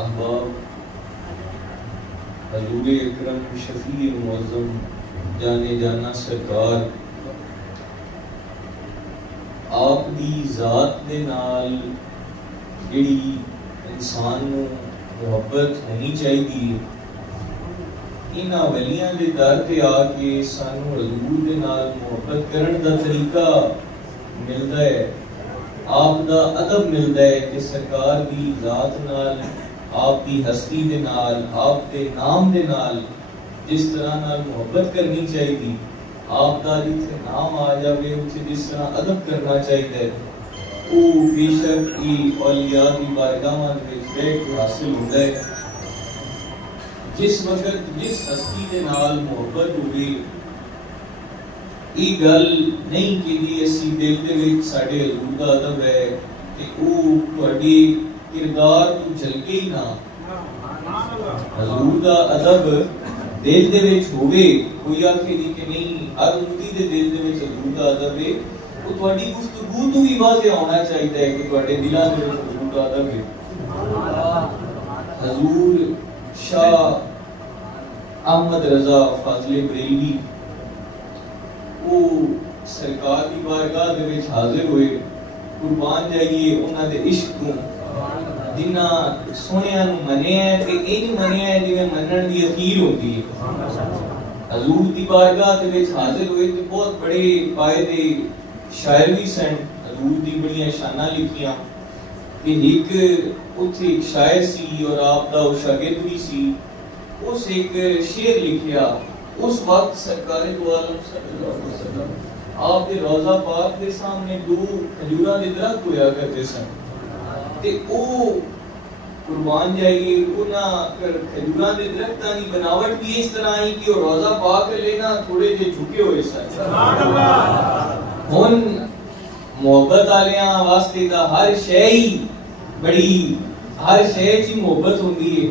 احباب، حضور اکرم شفیع معظم جانے جانا سرکار آپ دی ذات دے نال جڑی انسان نو محبت ہونی چاہیے، انہاں ولیاں دے در تے آ کے سانو حضور دے نال محبت کرن دا طریقہ ملدا ہے، آپ دا ادب ملدا ہے کہ سرکار دی ذات نال، آپ دی ہستی دے نال، آپ دے نام دے نال جس طرح نال محبت کرنی چاہیے، آپ دا جتھے نام آ جاوے اتھے جس طرح ادب کرنا چاہیے، وہ بے شک یہ اولیاء دی بارگاہاں وچ بیٹھ کے حاصل ہوندا ہے۔ جس وقت جس ہستی دے نال محبت ہوئے، یہ گل نہیں کہ جی اسی دل دے وچ ساڈے حضور دا ادب ہے کہ وہ تہاڈے کردار تو جھلکے ہی نہ، حضور دا ادب دل دے وچ ہوئے، کوئی آکھے دی کہ نہیں ہر امتی دے دل دے وچ حضور دا ادب ہے، تو تہاڈی گفتگو تو بھی واضح ہونا چاہیے کہ تہاڈے دلاں دے وچ حضور دا ادب ہے۔ حضور شاہ احمد رضا فاضل بریلوی وہ سرکار کی بارگاہ دے وچ حاضر ہوئے، قربان جائیے انہاں دے عشق تو جنہاں سونیاں نو منیا ہے تے این منیا ہے جویں منن دی اخیر ہوندی ہے۔ حضور دی بارگاہ دے وچ حاضر ہوئے تے بہت بڑے قائد شاعر بھی سن، حضور دی بڑیاں شاناں لکھیاں کہ ایک اتھے ایک شاعر سی اور آپ دا وہ شاگرد بھی سی، اس ایک شعر لکھیا، اس وقت سرکار دو عالم صلی اللہ علیہ وسلم آپ دے روضہ پاک دے سامنے دو کھجوراں دے درخت ہویا کرتے سن، تے او قربان جائیے انہاں کھجوراں دے درختاں دی بناوٹ بھی اس طرح آئی کہ وہ روضہ پاک لینا تھوڑے جے جھکے ہوئے سن۔ سبحان اللہ۔ ہن محبت والیاں واسطے دا ہر شے ہی بڑی، ہر شے چ محبت ہوندی ہے۔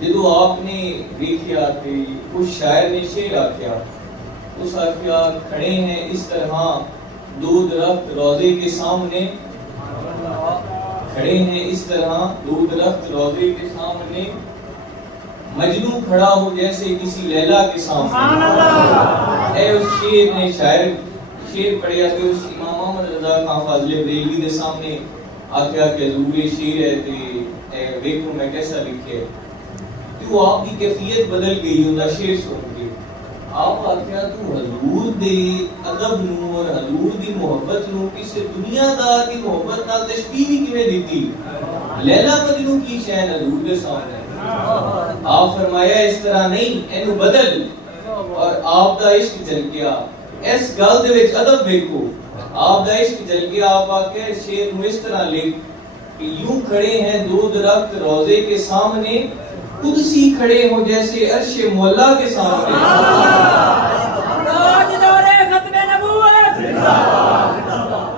جدو آپ نے دیکھیا کہ اس شاعر نے شعر آکھیا، اس آکھیا کھڑے ہیں اس طرح دو درخت روضے کے سامنے، کھڑے ہیں اس طرح دو درخت روضے کے سامنے، مجنو کھڑا ہو جیسے کسی لیلا کے سامنے۔ اے اس شعر نے شاعر شعر پڑھیا کہ اس امام احمد رضا خان فاضل بریلوی دے سامنے آکھیا کہ حضور شعر ہے تے دیکھو میں کیسا لکھے، تو آپ کی کیفیت بدل گئی ہوں شعر سن کے۔ آپ آکھیا تو حضور دے ادب نو اور حضور دی محبت نو کسی دنیا دار دی محبت نال تشبیہ بھی کیویں دیتی، لیلا مجنو کی شے حضور دے سامنے۔ آپ فرمایا اس طرح نہیں، اینو بدل، اور آپ دا عشق جل گیا۔ اس گل دے وچ ادب دیکھو، آپ دا عشق جل گیا۔ آپ آکھیا شعر نو اس طرح لکھ کہ یوں کھڑے ہیں دو درخت روضے کے سامنے، قدسی کھڑے ہوں جیسے عرش مولا کے سامنے۔ تاجدار ختم نبوت زندہ باد،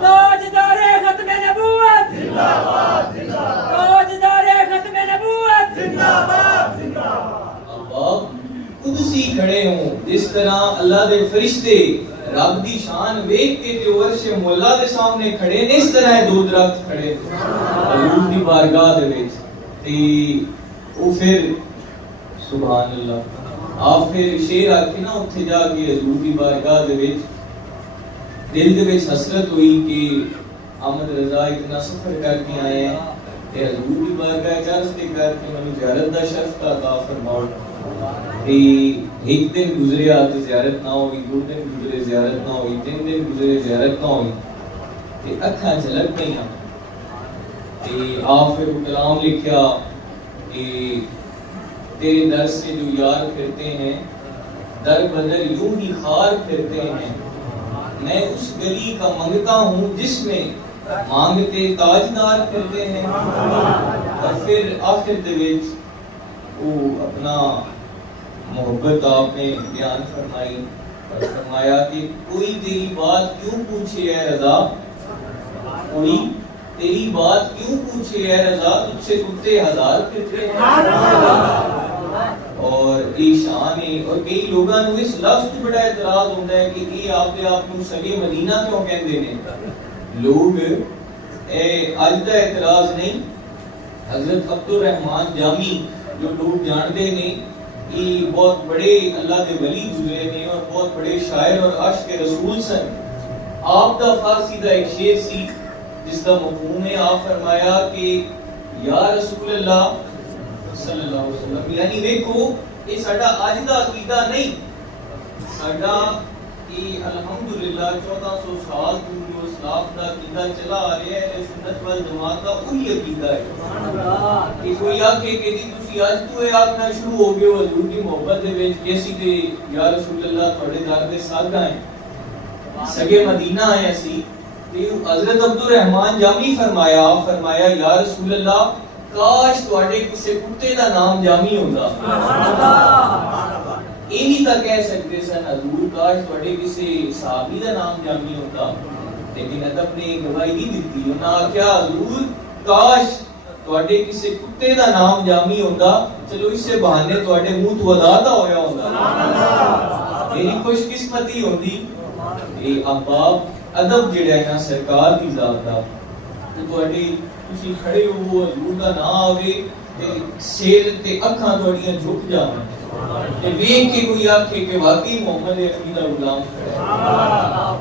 تاجدار ختم نبوت زندہ باد، تاجدار ختم نبوت زندہ باد۔ احباب، قدسی کھڑے ہوں جس طرح اللہ دے فرشتے رب دی شان ویکھ کے تے عرش مولا دے سامنے کھڑے نے، اس طرح دو درخت کھڑے حضور دی بارگاہ دے وچ۔ تے او پھر سبحان اللہ آپ پھر شعر آکھے نا اتھے جا کے حضور دی بارگاہ دے وچ دل دے وچ حسرت ہوئی کہ احمد رضا اتنا سفر کر کے آئے ہیں تے حضور دی بارگاہ چرس تے کر کے مینوں زیارت دا شرف عطا فرماؤ۔ تے ایک دن گزریا تے زیارت نہ ہوئی، دو دن گزرے زیارت نہ ہوئی، تین دن گزرے زیارت نہ ہوئی، تے اکھاں جھلک گئیاں۔ تے آپ پھر کلام لکھیا کہ تیرے در سے جو یار پھرتے ہیں، در بدر یوں ہی خار پھرتے ہیں، میں اس گلی کا منگتا ہوں جس میں مانگتے تاجدار پھرتے ہیں۔ اور پھر آخر دے وچ وہ اپنا محبت آپ نے بیان فرمائی اور فرمایا کہ کوئی تیری بات کیوں پوچھے اے رضا، کوئی تیری بات کیوں پوچھے اے رضا، تجھ سے کتے ہزار پھرتے ہیں۔ اور یہ شان ہے، اور کئی لوگاں نو اس لفظ تے بڑا اعتراض ہوندا ہے کہ یہ آپ دے آپ کو سگے مدینہ کیوں کہندے نے لوگ۔ اے اج دا اعتراض نہیں، حضرت عبدالرحمان جامی جو لوگ جانتے نے یہ بہت بڑے اللہ دے ولی گزرے نے اور بہت بڑے شاعر اور عاشق رسول سن. آپ دا فارسی دا ایک شعر سی جس کا مفہوم ہے آپ فرمایا کہ یا رسول اللہ صلی اللہ علیہ وسلم یعنی دیکھو یہ ساڈا اج دا عقیدہ نہیں ساڈا یہ الحمدللہ 1400 سال تو جو اسلاف دا عقیدہ چلا آ رہا ہے سنت والجماعت دا وہی عقیدہ ہے. سبحان اللہ. کہ کوئی آکھے کہ جی تسی اج تو یہ آکھنا شروع ہو گئے ہو حضور دی محبت دے وچ کیسی تے یا رسول اللہ تواڈے در دے ساگا ہیں سگے مدینہ آئے اسی. حضرت عبدالرحمان جامی فرمایا یا رسول اللہ کاش تواڈے کسے کتے دا نام جامی ہوندا. یہ نہیں تا کہہ سکتے سن حضور کاش تواڈے کسے صحابی دا نام جامی ہوندا لیکن ادب نے گواہی نہیں دیتی. انہاں آکھیا حضور کاش تواڈے کسے کتے دا نام جامی ہوندا چلو اس سے بہانے تواڈے منہ تو ادا دا ہویا ہوندا. میری خوش قسمتی ہوندی اے احباب ادب جڑا ہے نا سرکار دی ذات دا تواڈے تسی کھڑے ہو حضور دا نام آوے تے سر تے اکھاں تواڈیاں جھک جاون تے ویکھ کے کوئی آکھے کہ واقعی محمد عربی دا غلام کھڑا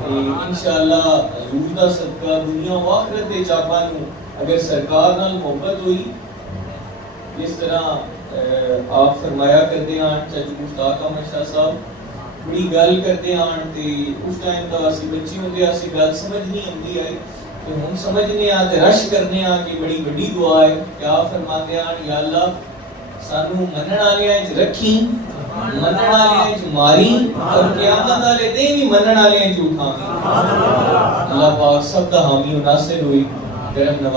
ہے. انشاءاللہ حضور دا صدقہ دنیا و آخرت دے چاپاں نو اگر سرکار نال محبت ہوئی جس طرح آپ فرمایا کرتے ہیں چچ مشتاق احمد شاہ صاحب بڑی گل کرتے ہیں تے اس ٹائم دا اسی بچی ہوندے اسی گل سمجھ نہیں آندی آئی تو ہن سمجھنے آ تے رش کرنے آ کہ بڑی بڑی دعا ہے کیا فرماتے ہیں یا اللہ سانو منن والےاں وچ رکھی منن والےاں وچ ماری اور قیامت والے دن بھی منن والےاں وچ اٹھاویں. اللہ پاک سب دا حامی و ناصر ہوئی کرم نواز